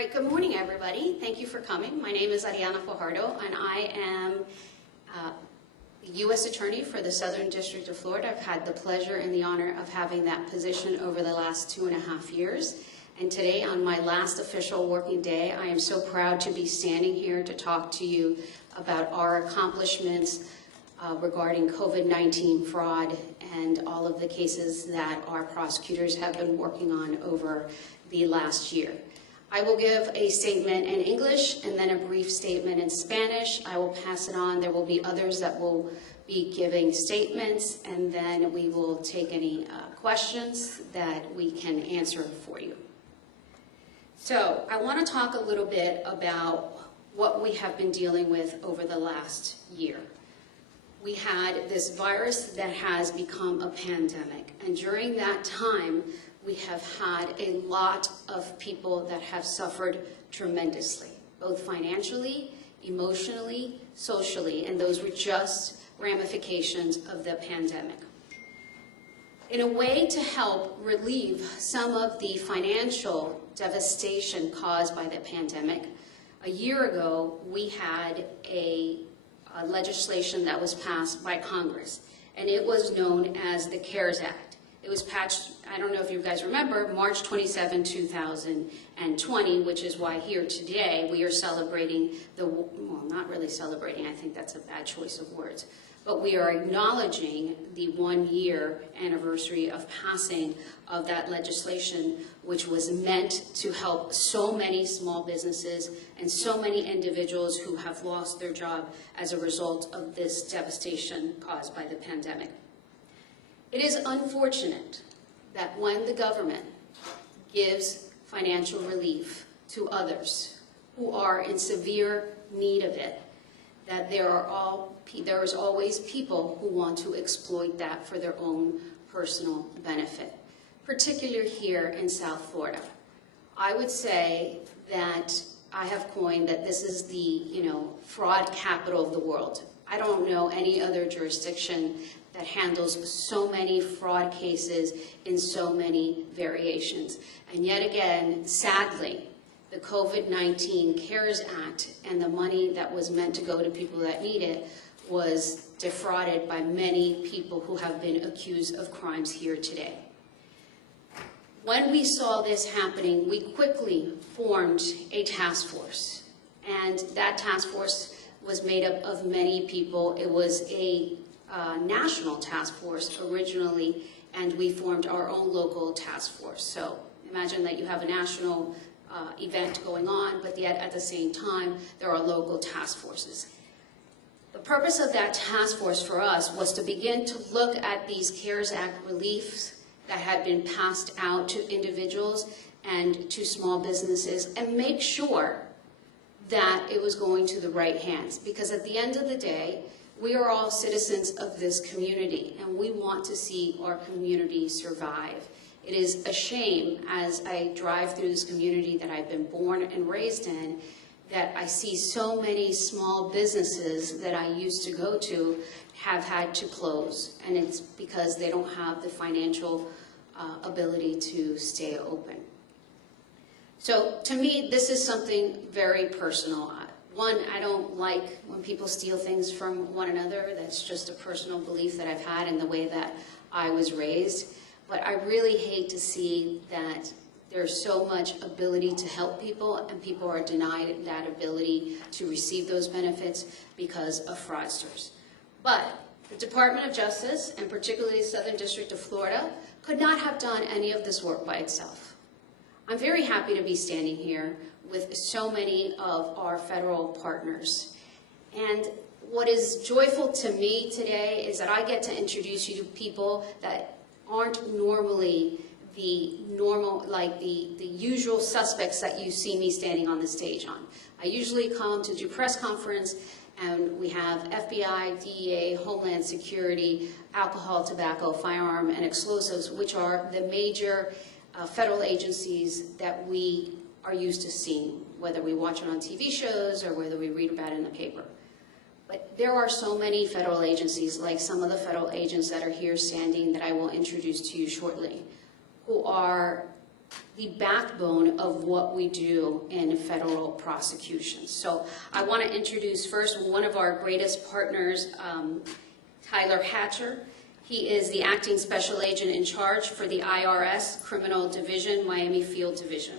right, good morning, everybody. Thank you for coming. My name is Ariana Fajardo, and I am the U.S. Attorney for the Southern District of Florida. I've had the pleasure and the honor of having that position over the last 2.5 years. And today, on my last official working day, I am so proud to be standing here to talk to you about our accomplishments regarding COVID-19 fraud and all of the cases that our prosecutors have been working on over the last year. I will give a statement in English and then a brief statement in Spanish. I will pass it on. There will be others that will be giving statements, and then we will take any questions that we can answer for you. So I want to talk a little bit about what we have been dealing with over the last year. We had this virus that has become a pandemic, and during that time, we have had a lot of people that have suffered tremendously, both financially, emotionally, socially, and those were just ramifications of the pandemic. In a way to help relieve some of the financial devastation caused by the pandemic, a year ago we had a legislation that was passed by Congress, and it was known as the CARES Act. It was patched, I don't know if you guys remember, March 27, 2020, which is why here today we are celebrating well, not really celebrating, I think that's a bad choice of words, but we are acknowledging the 1-year anniversary of passing of that legislation, which was meant to help so many small businesses and so many individuals who have lost their job as a result of this devastation caused by the pandemic. It is unfortunate that when the government gives financial relief to others who are in severe need of it, that there is always people who want to exploit that for their own personal benefit, particularly here in South Florida. I would say that I have coined that this is the, fraud capital of the world. I don't know any other jurisdiction that handles so many fraud cases in so many variations. And yet again, sadly, the COVID-19 CARES Act and the money that was meant to go to people that need it was defrauded by many people who have been accused of crimes here today. When we saw this happening, we quickly formed a task force. And that task force was made up of many people. It was a national task force originally, and we formed our own local task force. So imagine that you have a national event going on, but yet at the same time, there are local task forces. The purpose of that task force for us was to begin to look at these CARES Act reliefs that had been passed out to individuals and to small businesses and make sure that it was going to the right hands. Because at the end of the day, we are all citizens of this community, and we want to see our community survive. It is a shame, as I drive through this community that I've been born and raised in, that I see so many small businesses that I used to go to have had to close, and it's because they don't have the financial ability to stay open. So to me, this is something very personal. One, I don't like when people steal things from one another. That's just a personal belief that I've had in the way that I was raised. But I really hate to see that there's so much ability to help people and people are denied that ability to receive those benefits because of fraudsters. But the Department of Justice, and particularly the Southern District of Florida, could not have done any of this work by itself. I'm very happy to be standing here with so many of our federal partners. And what is joyful to me today is that I get to introduce you to people that aren't normally the usual suspects that you see me standing on the stage on. I usually come to do press conference, and we have FBI, DEA, Homeland Security, alcohol, tobacco, firearm, and explosives, which are the major federal agencies that we are used to seeing, whether we watch it on TV shows or whether we read about it in the paper. But there are so many federal agencies, like some of the federal agents that are here standing that I will introduce to you shortly, who are the backbone of what we do in federal prosecutions. So I want to introduce first one of our greatest partners, Tyler Hatcher. He is the acting special agent in charge for the IRS Criminal Division, Miami Field Division.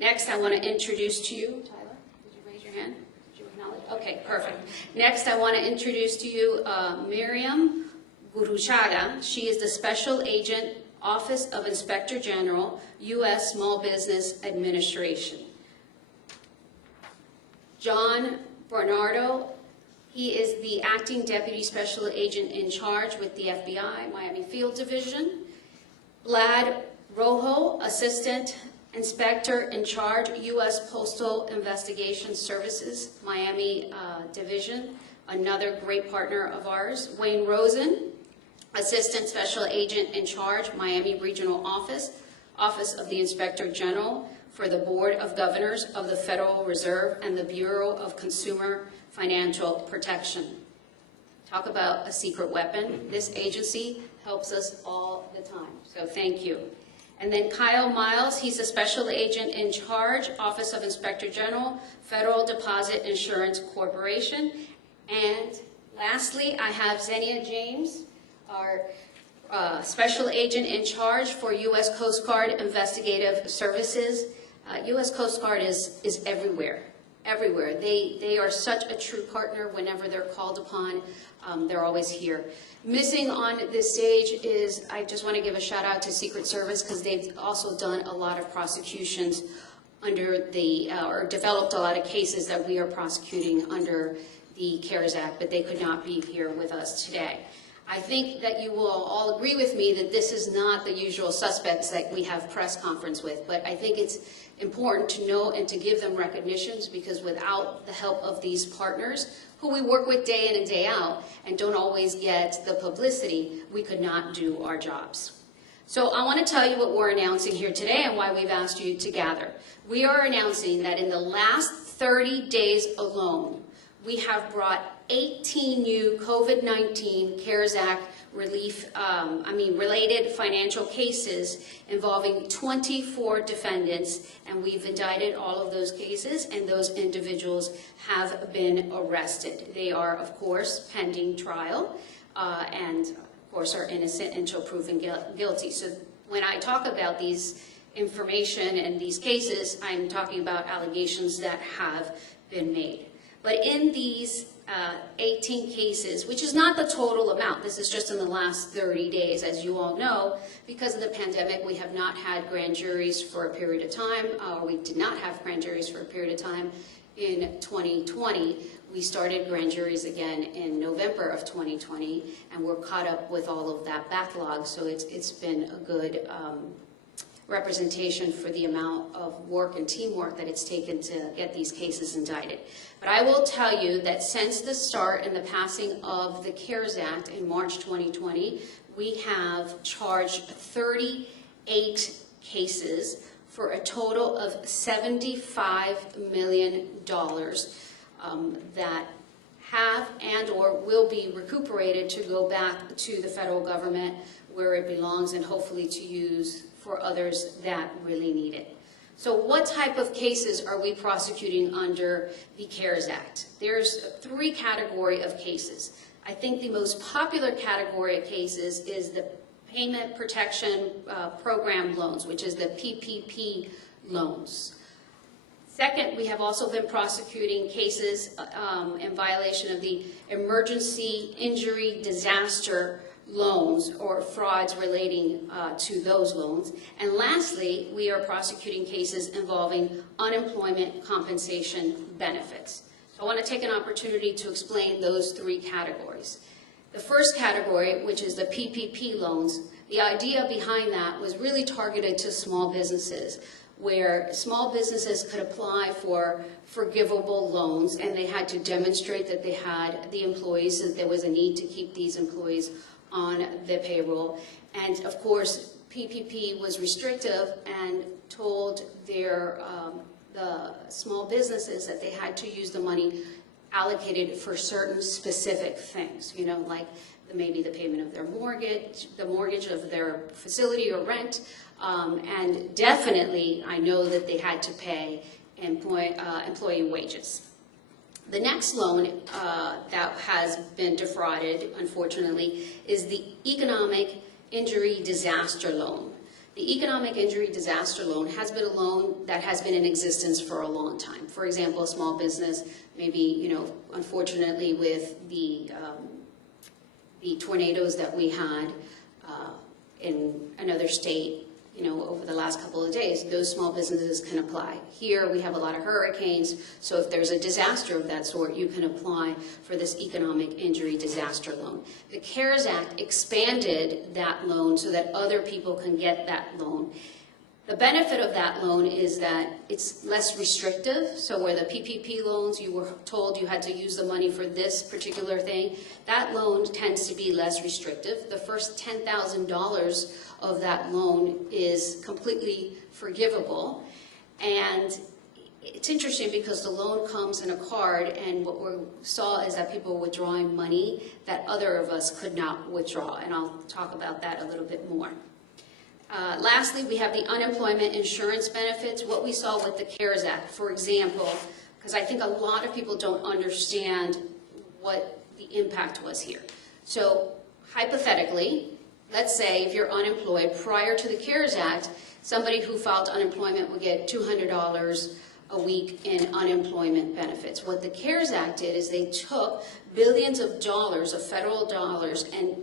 Next, I want to introduce to you, Tyler, did you raise your hand? Did you acknowledge? Okay, perfect. Next, I want to introduce to you Miriam Guruchaga. She is the special agent, Office of Inspector General, U.S. Small Business Administration. John Bernardo, he is the acting deputy special agent in charge with the FBI, Miami Field Division. Vlad Rojo, assistant inspector in charge, U.S. Postal Investigation Services, Miami Division, another great partner of ours. Wayne Rosen, assistant special agent in charge, Miami Regional Office, Office of the Inspector General for the Board of Governors of the Federal Reserve and the Bureau of Consumer Financial Protection. Talk about a secret weapon. This agency helps us all the time, so thank you. And then Kyle Miles, he's a special agent in charge, Office of Inspector General, Federal Deposit Insurance Corporation. And lastly, I have Xenia James, our special agent in charge for U.S. Coast Guard Investigative Services. U.S. Coast Guard is everywhere, everywhere. They are such a true partner whenever they're called upon. They're always here. Missing on this stage is, I just want to give a shout out to Secret Service because they've also done a lot of prosecutions under the, or developed a lot of cases that we are prosecuting under the CARES Act, but they could not be here with us today. I think that you will all agree with me that this is not the usual suspects that we have press conference with, but I think it's important to know and to give them recognitions because without the help of these partners, who we work with day in and day out and don't always get the publicity, we could not do our jobs. So I want to tell you what we're announcing here today and why we've asked you to gather. We are announcing that in the last 30 days alone, we have brought 18 new COVID-19 CARES Act related financial cases involving 24 defendants, and we've indicted all of those cases, and those individuals have been arrested. They are, of course, pending trial, and of course are innocent until proven guilty. So when I talk about these information and these cases, I'm talking about allegations that have been made. But in these 18 cases, which is not the total amount, this is just in the last 30 days, as you all know, because of the pandemic, we have not had grand juries for a period of time, or we did not have grand juries for a period of time in 2020. We started grand juries again in November of 2020, and we're caught up with all of that backlog, so it's been a good representation for the amount of work and teamwork that it's taken to get these cases indicted. But I will tell you that since the start and the passing of the CARES Act in March 2020, we have charged 38 cases for a total of $75 million that have and or will be recuperated to go back to the federal government where it belongs and hopefully to use for others that really need it. So what type of cases are we prosecuting under the CARES Act? There's three categories of cases. I think the most popular category of cases is the Payment Protection Program loans, which is the PPP loans. Second, we have also been prosecuting cases in violation of the Emergency Injury Disaster loans or frauds relating to those loans. And lastly, we are prosecuting cases involving unemployment compensation benefits. So I want to take an opportunity to explain those three categories. The first category, which is the PPP loans, the idea behind that was really targeted to small businesses, where small businesses could apply for forgivable loans and they had to demonstrate that they had the employees, that there was a need to keep these employees on the payroll. And of course, PPP was restrictive and told their the small businesses that they had to use the money allocated for certain specific things, you know, like maybe the payment of their mortgage, the mortgage of their facility or rent, and definitely I know that they had to pay employee wages. The next loan that has been defrauded, unfortunately, is the Economic Injury Disaster Loan. The Economic Injury Disaster Loan has been a loan that has been in existence for a long time. For example, a small business, maybe, you know, unfortunately with the tornadoes that we had in another state, you know, over the last couple of days, those small businesses can apply. Here we have a lot of hurricanes, so if there's a disaster of that sort, you can apply for this Economic Injury Disaster Loan. The CARES Act expanded that loan so that other people can get that loan. The benefit of that loan is that it's less restrictive, so where the PPP loans, you were told you had to use the money for this particular thing, that loan tends to be less restrictive. The first $10,000 of that loan is completely forgivable, and it's interesting because the loan comes in a card, and what we saw is that people were withdrawing money that other of us could not withdraw, and I'll talk about that a little bit more. Lastly, we have the unemployment insurance benefits. What we saw with the CARES Act, for example, because I think a lot of people don't understand what the impact was here. So hypothetically, let's say if you're unemployed prior to the CARES Act, somebody who filed unemployment would get $200 a week in unemployment benefits. What the CARES Act did is they took billions of dollars, of federal dollars, and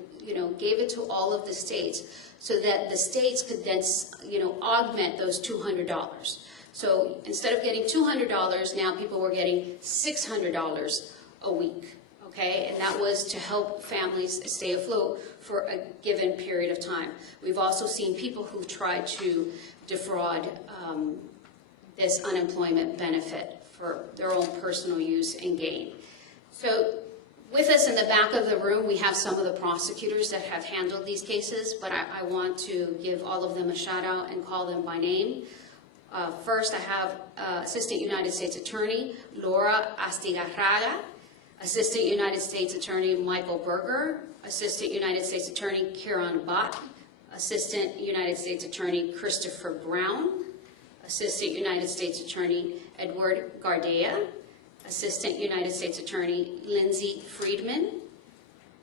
gave it to all of the states so that the states could then augment those $200. So instead of getting $200, now people were getting $600 a week. Okay, and that was to help families stay afloat for a given period of time. We've also seen people who tried to defraud this unemployment benefit for their own personal use and gain. So with us in the back of the room, we have some of the prosecutors that have handled these cases, but I want to give all of them a shout out and call them by name. First, I have Assistant United States Attorney Laura Astigarraga, Assistant United States Attorney Michael Berger, Assistant United States Attorney Kieran Bott, Assistant United States Attorney Christopher Brown, Assistant United States Attorney Edward Gardea, Assistant United States Attorney Lindsay Friedman.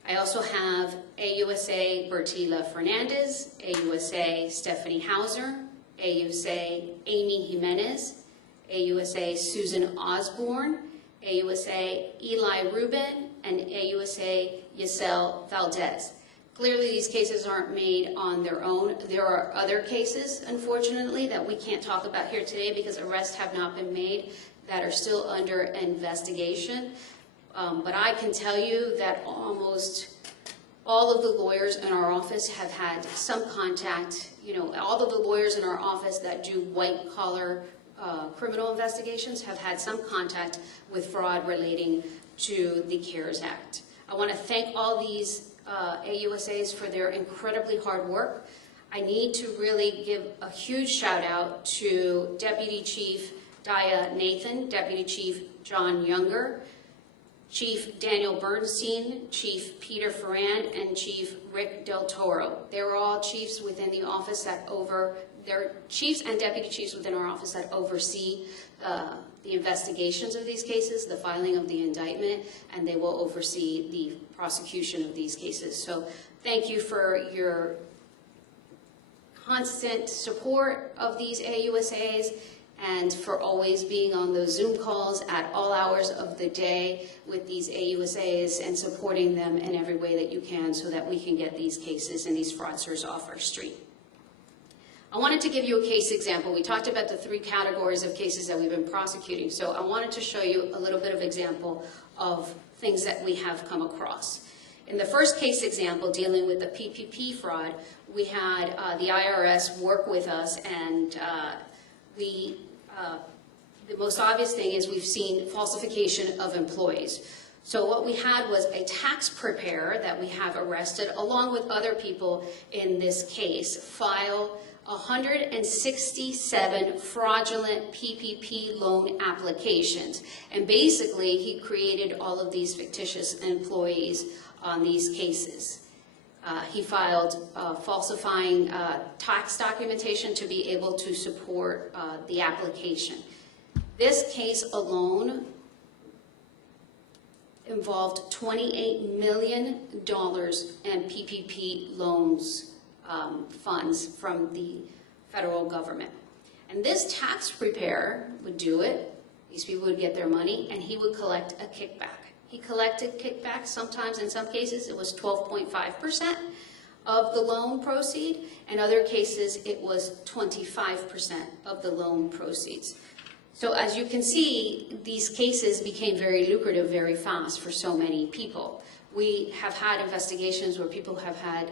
I also have AUSA Bertila Fernandez, AUSA Stephanie Hauser, AUSA Amy Jimenez, AUSA Susan Osborne, AUSA Eli Rubin, and AUSA Yasel Valdez. Clearly these cases aren't made on their own. There are other cases, unfortunately, that we can't talk about here today because arrests have not been made that are still under investigation. But I can tell you that almost all of the lawyers in our office have had some contact, all of the lawyers in our office that do white-collar criminal investigations have had some contact with fraud relating to the CARES Act. I want to thank all these AUSAs for their incredibly hard work. I need to really give a huge shout out to Deputy Chief Daya Nathan, Deputy Chief John Younger, Chief Daniel Bernstein, Chief Peter Ferrand, and Chief Rick Del Toro. They were all chiefs within the office that they're chiefs and deputy chiefs within our office that oversee the investigations of these cases, the filing of the indictment, and they will oversee the prosecution of these cases. So thank you for your constant support of these AUSAs and for always being on those Zoom calls at all hours of the day with these AUSAs and supporting them in every way that you can so that we can get these cases and these fraudsters off our street. I wanted to give you a case example. We talked about the 3 categories of cases that we've been prosecuting, so I wanted to show you a little bit of example of things that we have come across. In the first case example, dealing with the PPP fraud, we had the IRS work with us, and the most obvious thing is we've seen falsification of employees. So what we had was a tax preparer that we have arrested, along with other people in this case, file 167 fraudulent PPP loan applications. And basically, he created all of these fictitious employees on these cases. He filed falsifying tax documentation to be able to support the application. This case alone involved $28 million in PPP loans funds from the federal government. And this tax preparer would do it. These people would get their money, and he would collect a kickback. He collected kickbacks sometimes, in some cases, it was 12.5% of the loan proceed. In other cases, it was 25% of the loan proceeds. So as you can see, these cases became very lucrative very fast for so many people. We have had investigations where people have had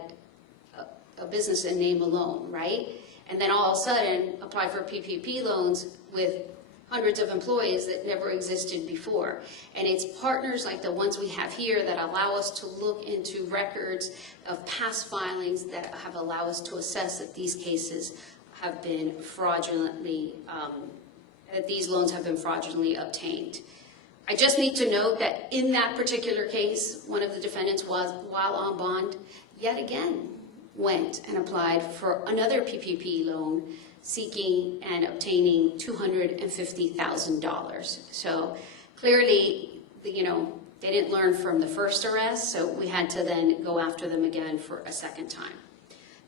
a business in name alone, right? And then all of a sudden apply for PPP loans with hundreds of employees that never existed before. And it's partners like the ones we have here that allow us to look into records of past filings that have allowed us to assess that these cases have been fraudulently, that these loans have been fraudulently obtained. I just need to note that in that particular case, one of the defendants was, while on bond, yet again went and applied for another PPP loan, seeking and obtaining $250,000. So clearly, they didn't learn from the first arrest, so we had to then go after them again for a second time.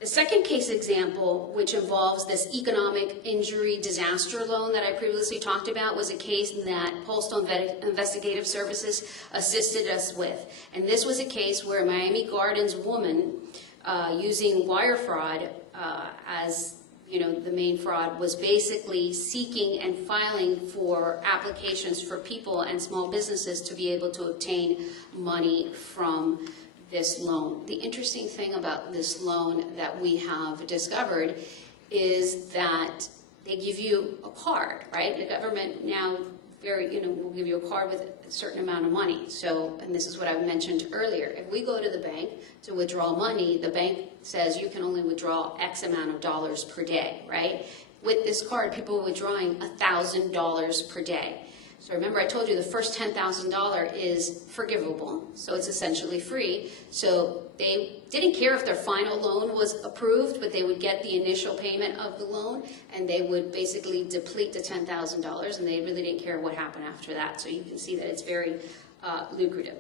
The second case example, which involves this economic injury disaster loan that I previously talked about, was a case that Postal Investigative Services assisted us with. And this was a case where a Miami Gardens woman, using wire fraud as the main fraud, was basically seeking and filing for applications for people and small businesses to be able to obtain money from this loan. The interesting thing about this loan that we have discovered is that they give you a card, right? The government now will give you a card with a certain amount of money. So, and this is what I mentioned earlier, if we go to the bank to withdraw money, the bank says you can only withdraw X amount of dollars per day, right? With this card, people are withdrawing $1,000 per day. So remember, I told you the first $10,000 is forgivable, so it's essentially free. So they didn't care if their final loan was approved, but they would get the initial payment of the loan, and they would basically deplete the $10,000, and they really didn't care what happened after that. So you can see that it's very lucrative.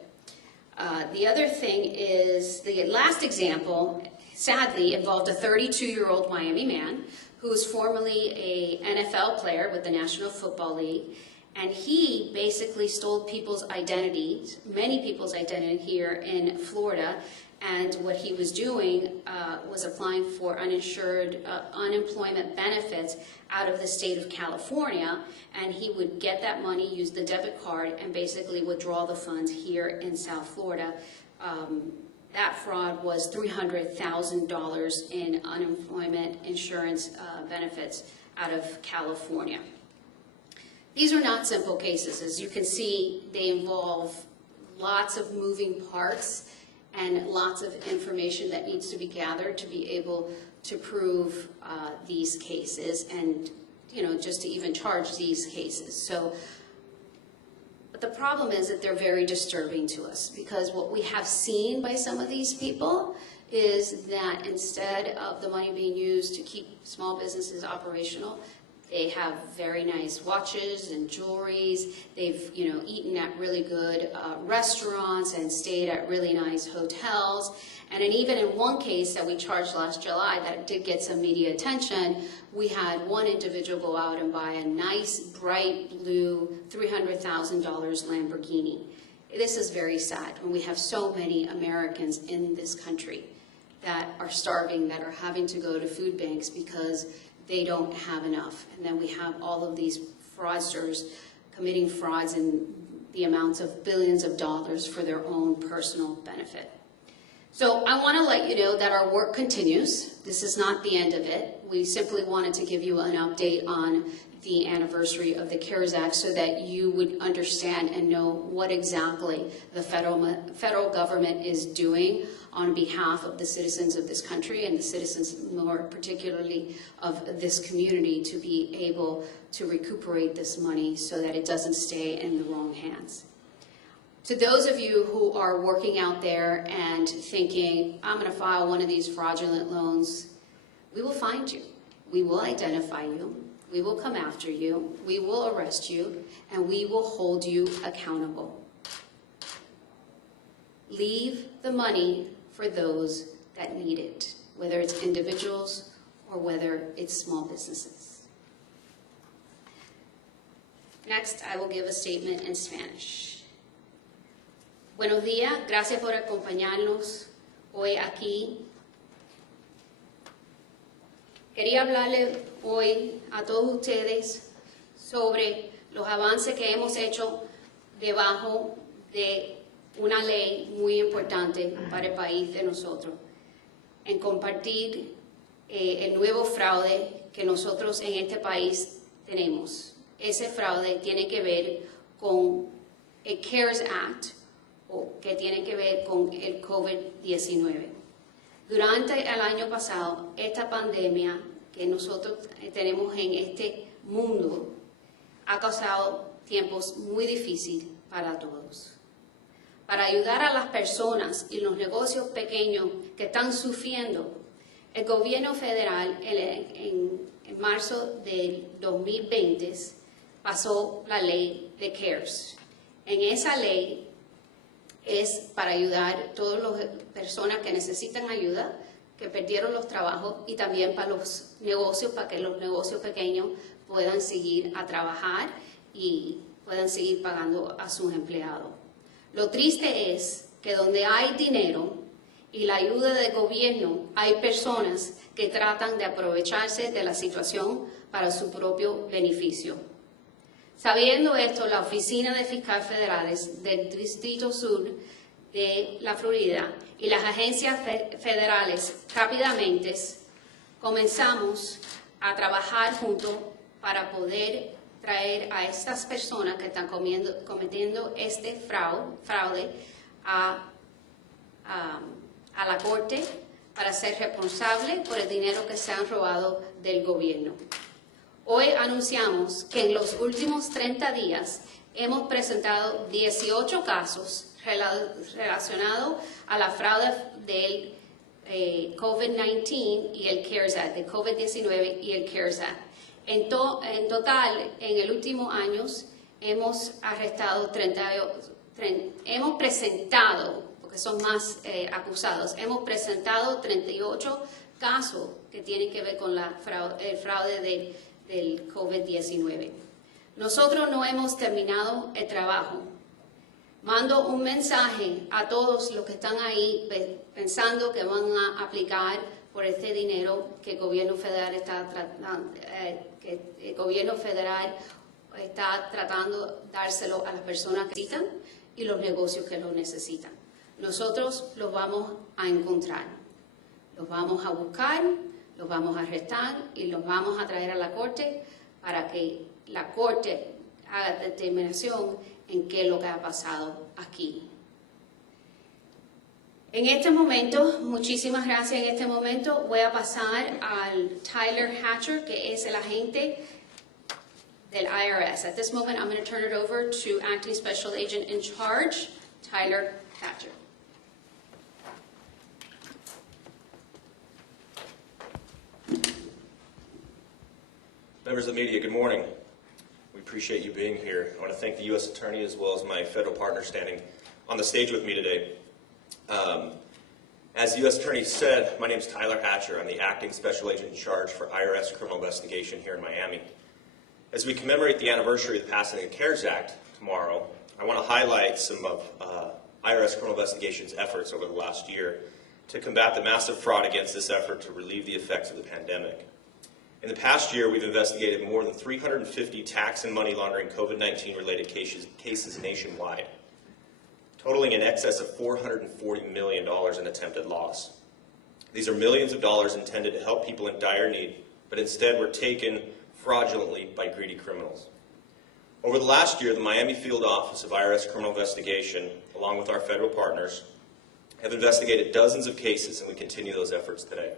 The other thing is, the last example, sadly, involved a 32-year-old Miami man who was formerly an NFL player with the National Football League. And he basically stole people's identities, many people's identity here in Florida. And what he was doing was applying for uninsured unemployment benefits out of the state of California. And he would get that money, use the debit card, and basically withdraw the funds here in South Florida. That fraud was $300,000 in unemployment insurance benefits out of California. These are not simple cases. As you can see, they involve lots of moving parts and lots of information that needs to be gathered to be able to prove these cases and, just to even charge these cases. So, but the problem is that they're very disturbing to us, because what we have seen by some of these people is that instead of the money being used to keep small businesses operational, they have very nice watches and jewelries. They've, eaten at really good restaurants and stayed at really nice hotels. And even in one case that we charged last July that did get some media attention, we had one individual go out and buy a nice, bright blue $300,000 Lamborghini. This is very sad when we have so many Americans in this country that are starving, that are having to go to food banks because they don't have enough. And then we have all of these fraudsters committing frauds in the amounts of billions of dollars for their own personal benefit. So I want to let you know that our work continues. This is not the end of it. We simply wanted to give you an update on the anniversary of the CARES Act so that you would understand and know what exactly the federal government is doing on behalf of the citizens of this country and the citizens more particularly of this community to be able to recuperate this money so that it doesn't stay in the wrong hands. To those of you who are working out there and thinking, I'm going to file one of these fraudulent loans, we will find you. We will identify you. We will come after you. We will arrest you. And we will hold you accountable. Leave the money for those that need it, whether it's individuals or whether it's small businesses. Next, I will give a statement in Spanish. Buenos días, gracias por acompañarnos hoy aquí. Quería hablarle hoy a todos ustedes sobre los avances que hemos hecho debajo de una ley muy importante para el país de nosotros, en compartir el nuevo fraude que nosotros en este país tenemos. Ese fraude tiene que ver con el CARES Act, o que tiene que ver con el COVID-19. Durante el año pasado, esta pandemia que nosotros tenemos en este mundo ha causado tiempos muy difíciles para todos. Para ayudar a las personas y los negocios pequeños que están sufriendo, el gobierno federal en marzo del 2020 pasó la ley de CARES. En esa ley es para ayudar a todas las personas que necesitan ayuda, que perdieron los trabajos, y también para los negocios, para que los negocios pequeños puedan seguir a trabajar y puedan seguir pagando a sus empleados. Lo triste es que donde hay dinero y la ayuda del gobierno, hay personas que tratan de aprovecharse de la situación para su propio beneficio. Sabiendo esto, la Oficina de Fiscales Federales del Distrito Sur de la Florida y las agencias federales rápidamente comenzamos a trabajar juntos para poder traer a estas personas que están cometiendo este fraude a la corte para ser responsables por el dinero que se han robado del gobierno. Hoy anunciamos que en los últimos 30 días hemos presentado 18 casos relacionados a la fraude del COVID-19 y el CARES Act, del COVID-19 y el CARES Act. En total, en el último año hemos hemos presentado, porque son más acusados, hemos presentado 38 casos que tienen que ver con el fraude del COVID-19. Nosotros no hemos terminado el trabajo. Mando un mensaje a todos los que están ahí pensando que van a aplicar por este dinero que el gobierno federal está tratando de dárselo a las personas que necesitan y los negocios que lo necesitan. Nosotros los vamos a encontrar, los vamos a buscar, los vamos a arrestar y los vamos a traer a la corte para que la corte haga determinación en qué es lo que ha pasado aquí. En este momento, muchísimas gracias. En este momento voy a pasar al Tyler Hatcher, que es el agente del IRS. At this moment, I'm going to turn it over to Acting Special Agent in Charge, Tyler Hatcher. Members of the media, good morning. We appreciate you being here. I want to thank the U.S. Attorney as well as my federal partner standing on the stage with me today. As the U.S. Attorney said, my name is Tyler Hatcher. I'm the Acting Special Agent in Charge for IRS Criminal Investigation here in Miami. As we commemorate the anniversary of the passing of the CARES Act tomorrow, I want to highlight some of IRS Criminal Investigation's efforts over the last year to combat the massive fraud against this effort to relieve the effects of the pandemic. In the past year, we've investigated more than 350 tax and money laundering COVID-19 related cases nationwide. totaling in excess of $440 million in attempted loss. These are millions of dollars intended to help people in dire need, but instead were taken fraudulently by greedy criminals. Over the last year, the Miami Field Office of IRS Criminal Investigation, along with our federal partners, have investigated dozens of cases, and we continue those efforts today.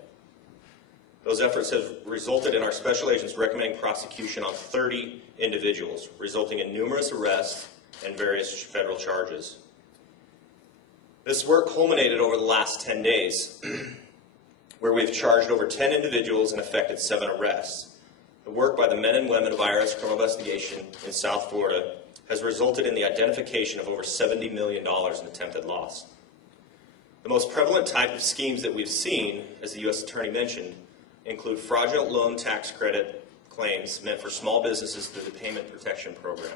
Those efforts have resulted in our special agents recommending prosecution on 30 individuals, resulting in numerous arrests and various federal charges. This work culminated over the last 10 days, where we've charged over 10 individuals and effected 7 arrests. The work by the men and women of IRS Criminal Investigation in South Florida has resulted in the identification of over $70 million in attempted loss. The most prevalent type of schemes that we've seen, as the U.S. Attorney mentioned, include fraudulent loan tax credit claims meant for small businesses through the Paycheck Protection Program,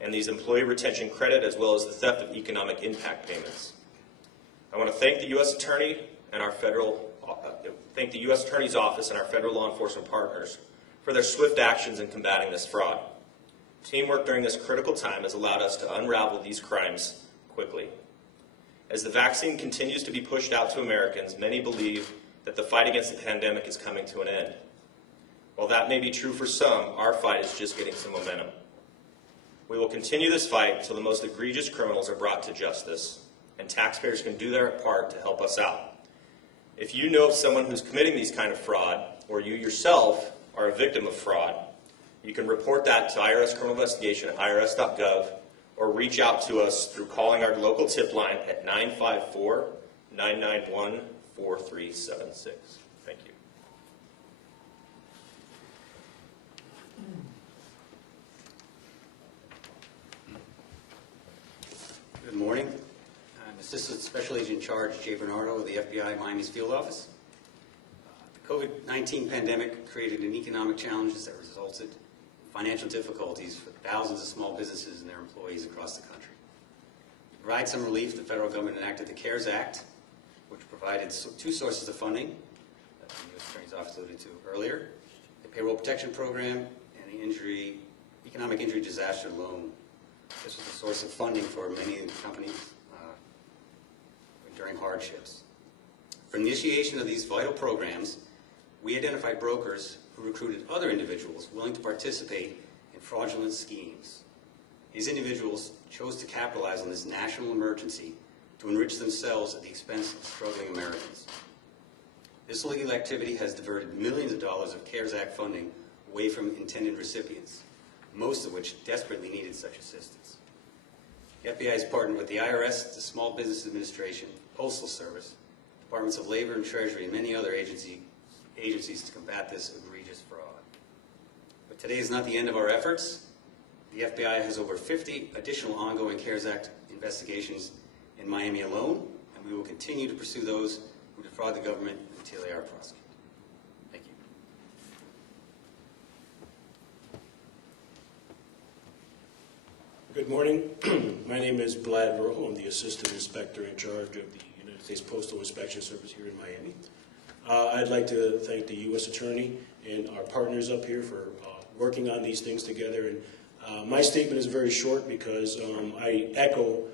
and these employee retention credit, as well as the theft of economic impact payments. I want to thank the U.S. Attorney and our thank the U.S. Attorney's Office and our federal law enforcement partners for their swift actions in combating this fraud. Teamwork during this critical time has allowed us to unravel these crimes quickly. As the vaccine continues to be pushed out to Americans, many believe that the fight against the pandemic is coming to an end. While that may be true for some, our fight is just getting some momentum. We will continue this fight until the most egregious criminals are brought to justice, and taxpayers can do their part to help us out. If you know of someone who's committing these kind of fraud, or you yourself are a victim of fraud, you can report that to IRS Criminal Investigation at irs.gov, or reach out to us through calling our local tip line at 954-991-4376. Thank you. Good morning. I'm Assistant Special Agent in Charge Jay Bernardo of the FBI Miami's Field Office. The COVID-19 pandemic created an economic challenges that resulted in financial difficulties for thousands of small businesses and their employees across the country. To provide some relief, the federal government enacted the CARES Act, which provided 2 sources of funding that the U.S. Attorney's Office alluded to earlier: the Payroll Protection Program and the Economic Injury Disaster Loan. This was a source of funding for many companies during hardships. For initiation of these vital programs, we identified brokers who recruited other individuals willing to participate in fraudulent schemes. These individuals chose to capitalize on this national emergency to enrich themselves at the expense of struggling Americans. This illegal activity has diverted millions of dollars of CARES Act funding away from intended recipients, most of which desperately needed such assistance. The FBI has partnered with the IRS, the Small Business Administration, Postal Service, Departments of Labor and Treasury, and many other agencies to combat this egregious fraud. But today is not the end of our efforts. The FBI has over 50 additional ongoing CARES Act investigations in Miami alone, and we will continue to pursue those who defraud the government until they are prosecuted. Thank you. Good morning. My name is Vlad Rojo. I'm the Assistant Inspector in charge of the United States Postal Inspection Service here in Miami. I'd like to thank the U.S. Attorney and our partners up here for working on these things together. And my statement is very short because I echo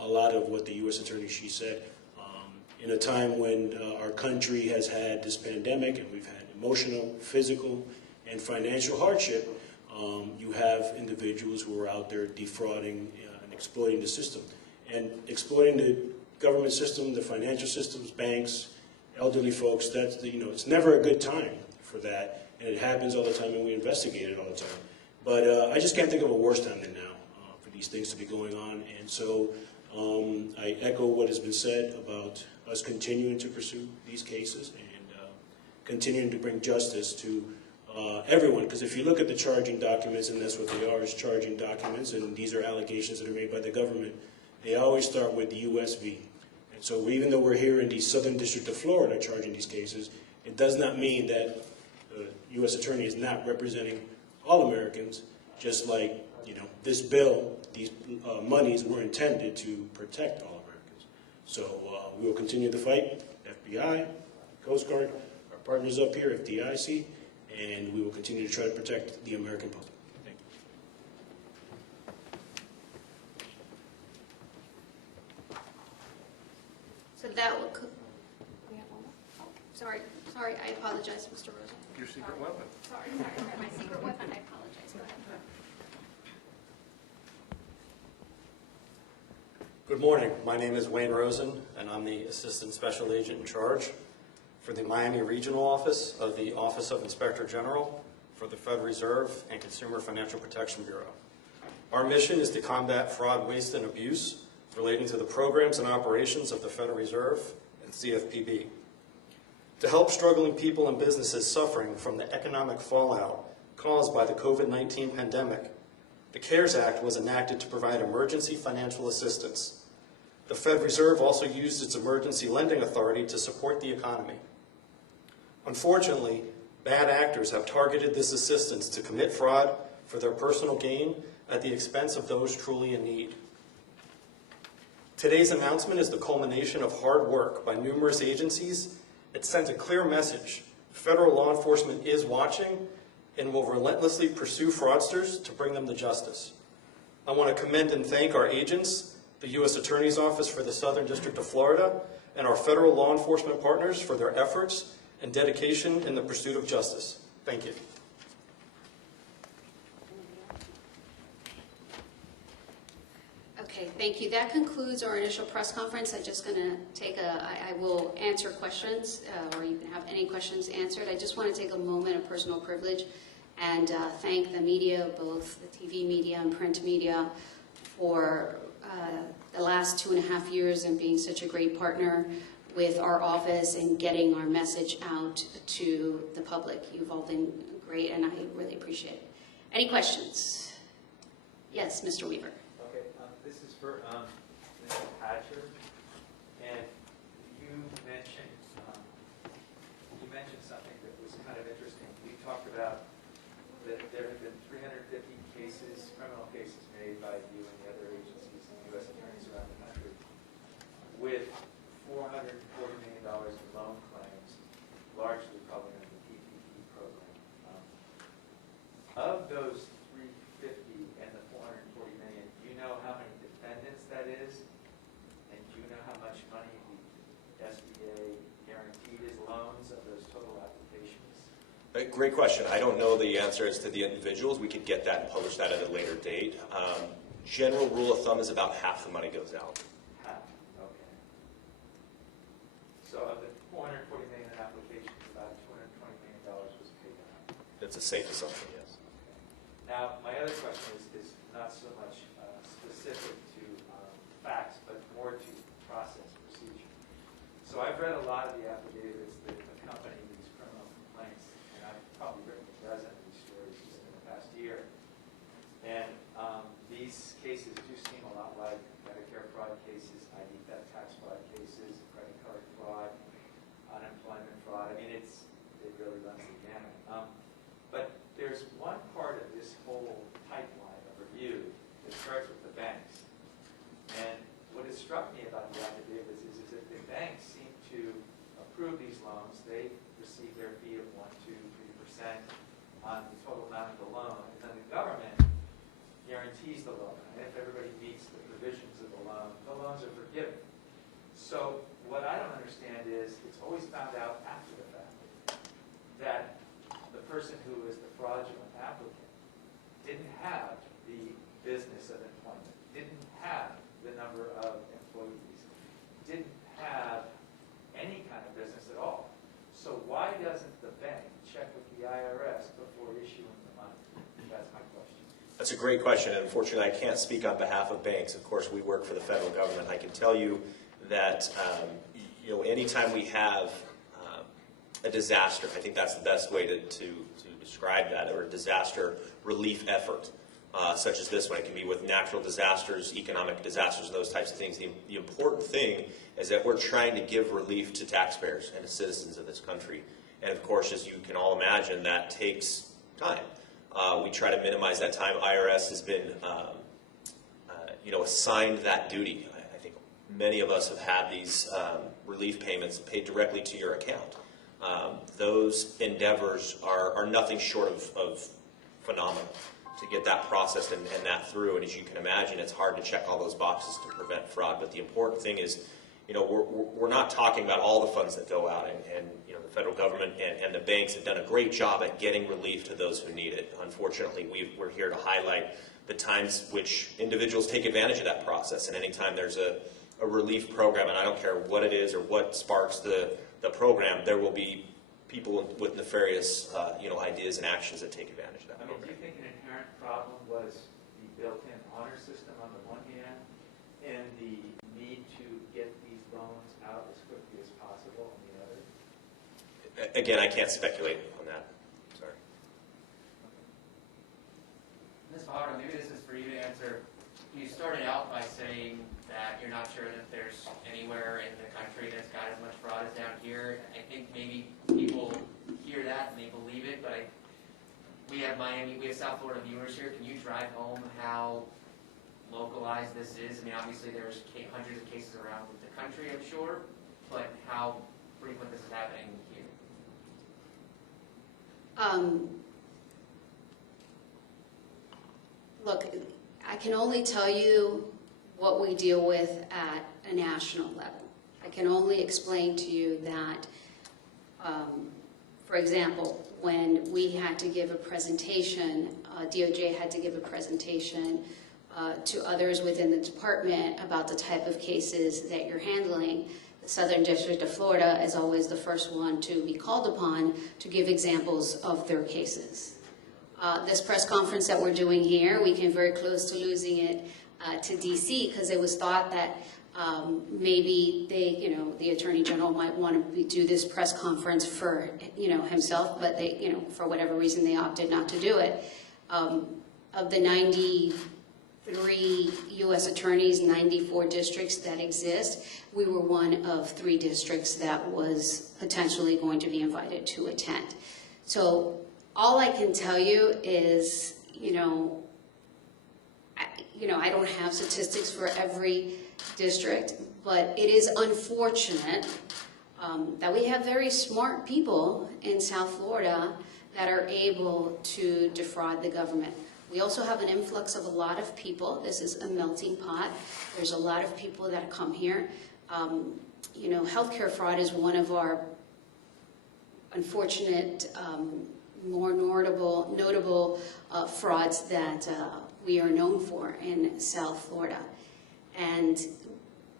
a lot of what the U.S. Attorney said. In a time when our country has had this pandemic and we've had emotional, physical, and financial hardship, you have individuals who are out there defrauding and exploiting the system. And exploiting the government system, the financial systems, banks, elderly folks, it's never a good time for that. And it happens all the time, and we investigate it all the time. But I just can't think of a worse time than now for these things to be going on. And so I echo what has been said about us continuing to pursue these cases and continuing to bring justice to everyone. Because if you look at the charging documents, and that's what they are, is charging documents, and these are allegations that are made by the government, they always start with the USV. And so even though we're here in the Southern District of Florida charging these cases, it does not mean that the U.S. Attorney is not representing all Americans, just like, this bill, these monies were intended to protect all Americans. So we will continue the fight, FBI, Coast Guard, our partners up here, FDIC, and we will continue to try to protect the American public. Thank you. that would, we have one more? Oh, sorry, I apologize, Mr. Rosen. Your secret weapon. Sorry, my secret weapon, I apologize. Go ahead. Good morning. My name is Wayne Rosen, and I'm the Assistant Special Agent in charge for the Miami Regional Office of the Office of Inspector General for the Federal Reserve and Consumer Financial Protection Bureau. Our mission is to combat fraud, waste, and abuse relating to the programs and operations of the Federal Reserve and CFPB. To help struggling people and businesses suffering from the economic fallout caused by the COVID-19 pandemic, the CARES Act was enacted to provide emergency financial assistance. The Fed Reserve also used its emergency lending authority to support the economy. Unfortunately, bad actors have targeted this assistance to commit fraud for their personal gain at the expense of those truly in need. Today's announcement is the culmination of hard work by numerous agencies. It sent a clear message. Federal law enforcement is watching and will relentlessly pursue fraudsters to bring them to justice. I want to commend and thank our agents, the U.S. Attorney's Office for the Southern District of Florida, and our federal law enforcement partners for their efforts and dedication in the pursuit of justice. Thank you. Okay, thank you. That concludes our initial press conference. I'm just going to take I will answer questions, or you can have any questions answered. I just want to take a moment of personal privilege and thank the media, both the TV media and print media, for the last 2.5 years and being such a great partner with our office and getting our message out to the public. You've all been great, and I really appreciate it. Any questions? Yes, Mr. Weaver. Okay, this is for Mr. Hatcher, and you mentioned something that was kind of interesting. You talked about that there have been 350 cases, criminal cases made by you and the other agencies and U.S. attorneys around the country with $440 million in loan claims, largely probably under the PPP program. Of those 350 and the 440 million, do you know how many defendants that is? And do you know how much money the SBA guaranteed as loans of those total applications? Great question. I don't know the answer as to the individuals. We could get that and publish that at a later date. General rule of thumb is about half the money goes out. Half, okay. So of the 440 million in applications, about $220 million was paid out. That's a safe assumption, yes. Now, my other question is not so much specific to facts, but more to process procedure. So I've read a lot of the affidavits that accompany these criminal complaints, and I've probably written a dozen of these stories just in the past year. And these cases do seem a lot like Medicare fraud cases, ID theft, tax fraud cases, credit card fraud, unemployment fraud. I mean, it really runs the gamut. But there's one part of this whole pipeline of review that starts with the banks. And what has struck me about the affidavits is that the banks seem to approve these loans. They receive their fee of 1%, 2%, 3% on the total amount of the loan. And then the government guarantees the loan. And if everybody meets the provisions of the loans are forgiven. So what I don't understand is it's always found out after the fact that the person who is the fraudulent applicant didn't have the business of employment, didn't have the number of employees, didn't have any kind of business at all. So why doesn't the bank check with the IRS before issuing the money? That's my question. That's a great question, and unfortunately I can't speak on behalf of banks. Of course, we work for the federal government. I can tell you that anytime we have a disaster, I think that's the best way to describe that, or a disaster relief effort, such as this one. It can be with natural disasters, economic disasters, and those types of things. The important thing is that we're trying to give relief to taxpayers and to citizens of this country. And of course, as you can all imagine, that takes time. We try to minimize that time. IRS has been, assigned that duty. I think many of us have had these relief payments paid directly to your account. Those endeavors are nothing short of phenomenal to get that processed and that through. And as you can imagine, it's hard to check all those boxes to prevent fraud. But the important thing is you know, we're not talking about all the funds that go out, and you know, the federal government and the banks have done a great job at getting relief to those who need it. Unfortunately, we're here to highlight the times which individuals take advantage of that process, and anytime there's a relief program, and I don't care what it is or what sparks the program, there will be people with nefarious you know, ideas and actions that take advantage of that I mean, do program. you think an inherent problem was the built-in honor system on the one hand and the need to get these loans out as quickly as possible on the other? Again, I can't speculate on that. Sorry. Ms. Fajardo, maybe this is for you to answer. You started out by saying that you're not sure that there's anywhere in the country that's got as much fraud as down here. I think maybe people hear that and they believe it, but we have South Florida viewers here. Can you drive home how localized this is? I mean, obviously there's hundreds of cases around the country, I'm sure, but how frequent this is happening here? Look, I can only tell you what we deal with at a national level. I can only explain to you that, for example, when we had to give a presentation, DOJ had to give a presentation to others within the department about the type of cases that you're handling. The Southern District of Florida is always the first one to be called upon to give examples of their cases. This press conference that we're doing here, we came very close to losing it to DC because it was thought that maybe the Attorney General might want to do this press conference for, himself, but they, for whatever reason, they opted not to do it. Of the 93 U.S. attorneys, 94 districts that exist, we were one of 3 districts that was potentially going to be invited to attend. So all I can tell you is, I don't have statistics for every district, but it is unfortunate that we have very smart people in South Florida that are able to defraud the government. We also have an influx of a lot of people. This is a melting pot. There's a lot of people that come here. Healthcare fraud is one of our unfortunate, more notable frauds that we are known for in South Florida. And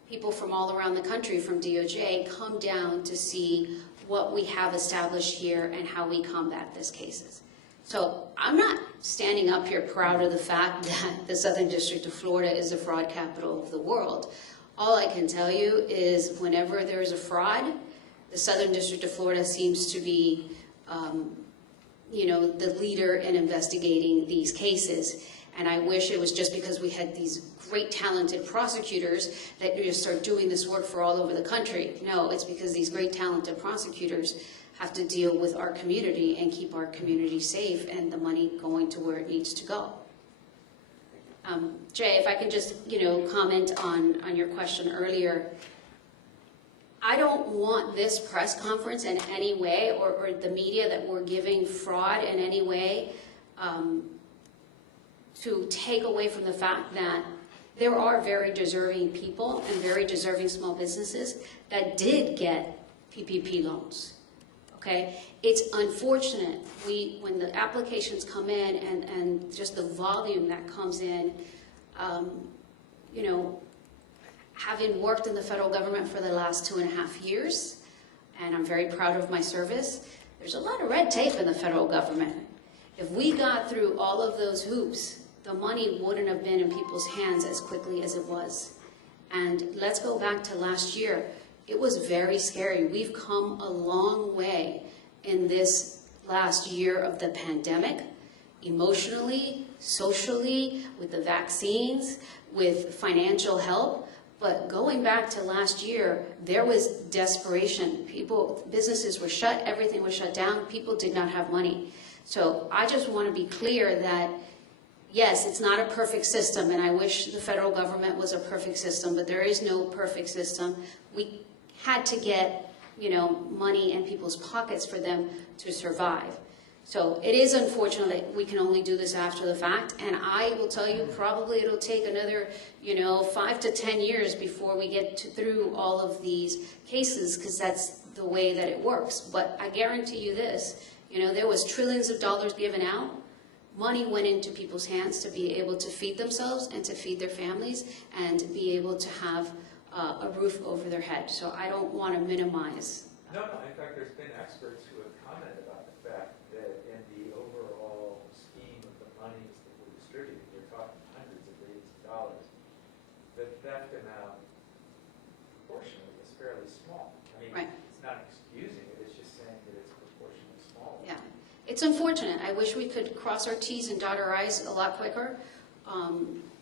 people from all around the country, from DOJ, come down to see what we have established here and how we combat these cases. So I'm not standing up here proud of the fact that the Southern District of Florida is the fraud capital of the world. All I can tell you is whenever there's a fraud, the Southern District of Florida seems to be the leader in investigating these cases. And I wish it was just because we had these great talented prosecutors that you just start doing this work for all over the country. No, it's because these great talented prosecutors have to deal with our community and keep our community safe and the money going to where it needs to go. Jay, if I can just, comment on your question earlier. I don't want this press conference in any way, or the media that we're giving fraud in any way, to take away from the fact that there are very deserving people and very deserving small businesses that did get PPP loans. Okay, it's unfortunate when the applications come in and just the volume that comes in, having worked in the federal government for the last 2.5 years, and I'm very proud of my service, there's a lot of red tape in the federal government. If we got through all of those hoops, the money wouldn't have been in people's hands as quickly as it was. And let's go back to last year. It was very scary. We've come a long way in this last year of the pandemic, emotionally, socially, with the vaccines, with financial help. But going back to last year, there was desperation. Businesses were shut, everything was shut down, people did not have money. So I just want to be clear that, yes, it's not a perfect system, and I wish the federal government was a perfect system, but there is no perfect system. We had to get, money in people's pockets for them to survive. So it is unfortunate that we can only do this after the fact, and I will tell you, probably it'll take another, 5 to 10 years before we get through all of these cases, because that's the way that it works. But I guarantee you this, there was trillions of dollars given out. Money went into people's hands to be able to feed themselves and to feed their families and be able to have a roof over their head. So I don't want to minimize. No, in fact, there's been experts who have commented about the fact that in the overall scheme of the monies that were distributed, we're talking hundreds of billions of dollars, the theft amount proportionally is fairly small. I mean, Right. it's not excusing it, it's just saying that it's proportionally small. Yeah, it's unfortunate. I wish we could cross our T's and dot our I's a lot quicker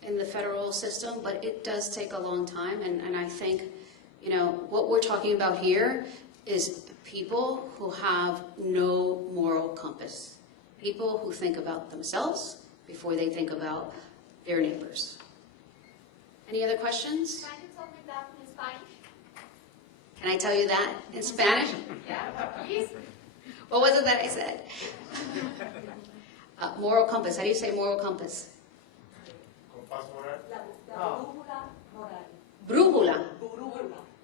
in the federal system, but it does take a long time. And I think, what we're talking about here is people who have no moral compass. People who think about themselves before they think about their neighbors. Any other questions? Can you tell me that in Spanish? Can I tell you that in Spanish? Yeah, please. What was it that I said? Moral compass. How do you say moral compass? Brújula.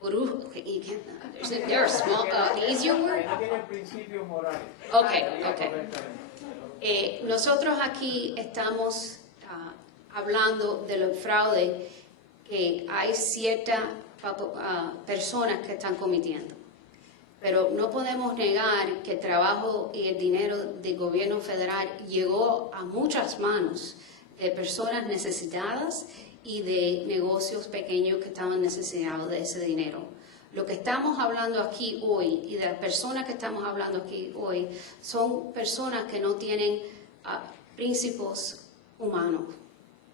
Okay, there are small, easier word? Okay. Nosotros aquí estamos hablando de los fraudes que hay ciertas personas que están cometiendo. Pero no podemos negar que el trabajo y el dinero del gobierno federal llegó a muchas manos de personas necesitadas y de negocios pequeños que estaban necesitados de ese dinero. Lo que estamos hablando aquí hoy y de las personas que estamos hablando aquí hoy son personas que no tienen principios humanos.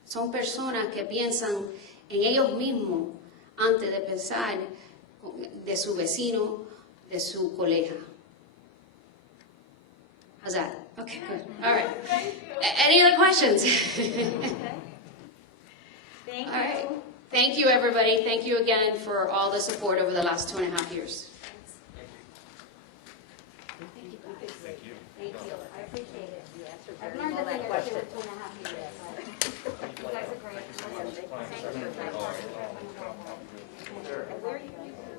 Son personas que piensan en ellos mismos antes de pensar de su vecino, de su colega. How's that? Okay, good. All right. Any other questions? Thank All right. Thank you, everybody. Thank you again for all the support over the last 2.5 years. Thank you. I appreciate it. I've I've learned a thing or two in 2.5 years. You guys are great. Thank you.